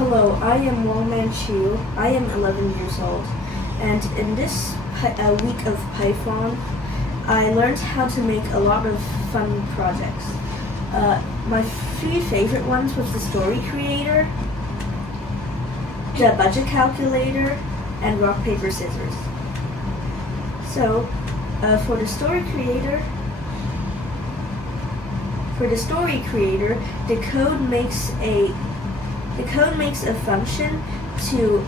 Hello, I am Wong I am 11 years old, and in this week of Python, I learned how to make a lot of fun projects. My three favorite ones was the story creator, the budget calculator, and rock, paper, scissors. So, for the story creator, the code makes a function to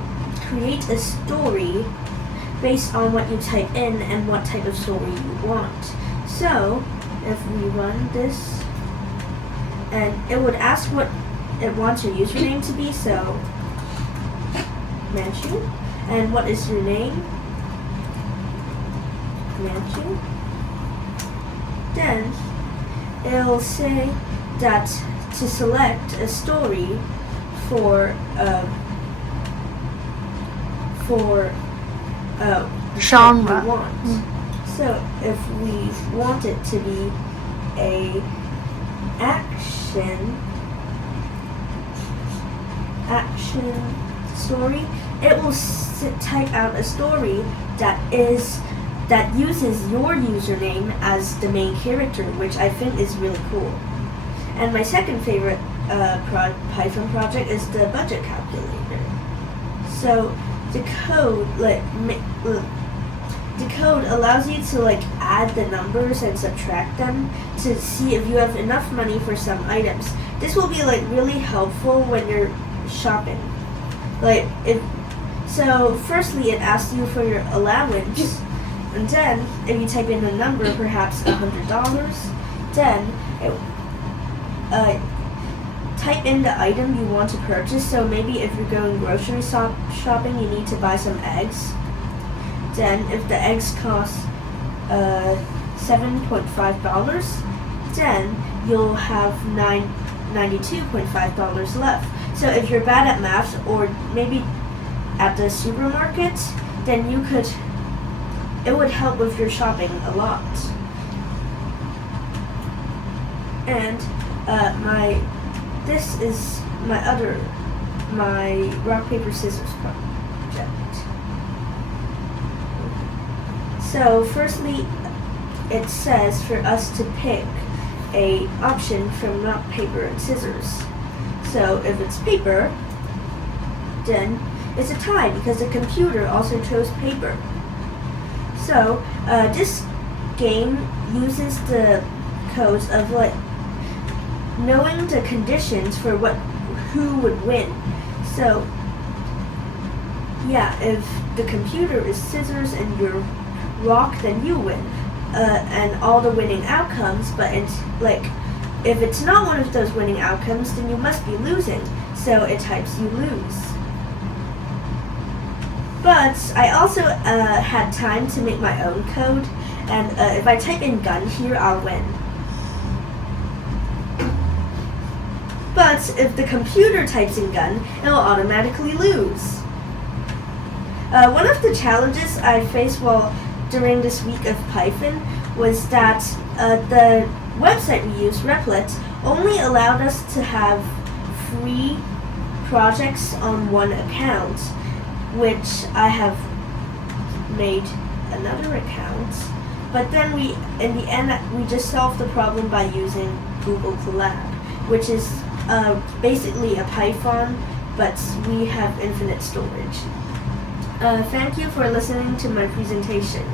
create a story based on what you type in and what type of story you want. So, if we run this, and it would ask what it wants your username to be, so Manchu, and what is your name? Manchu. Then it'll say that to select a story for genre. What we want. So if we want it to be a action story, it will type out a story that uses your username as the main character, which I think is really cool. And my second favorite Python project is the budget calculator. So the code allows you to add the numbers and subtract them to see if you have enough money for some items. This will be really helpful when you're shopping. So firstly, it asks you for your allowance, and then if you type in a number, perhaps $100, then it type in the item you want to purchase. So maybe if you're going grocery shopping, you need to buy some eggs. Then if the eggs cost $7.5, then you'll have $92.5 left. So if you're bad at math, or maybe at the supermarket, then it would help with your shopping a lot. And this is my rock, paper, scissors project. So firstly, it says for us to pick a option from rock, paper, and scissors. So if it's paper, then it's a tie because the computer also chose paper. So this game uses the codes of knowing the conditions for who would win. So yeah, if the computer is scissors and you're rock, then you win, and all the winning outcomes. But if it's not one of those winning outcomes, then you must be losing. So it types you lose. But I also had time to make my own code, and if I type in gun here, I'll win. But if the computer types in gun, it'll automatically lose. One of the challenges I faced during this week of Python was that the website we use, Replit, only allowed us to have 3 projects on one account, which I have made another account. But then in the end, we just solved the problem by using Google Colab, which is basically a Python, but we have infinite storage. Thank you for listening to my presentation.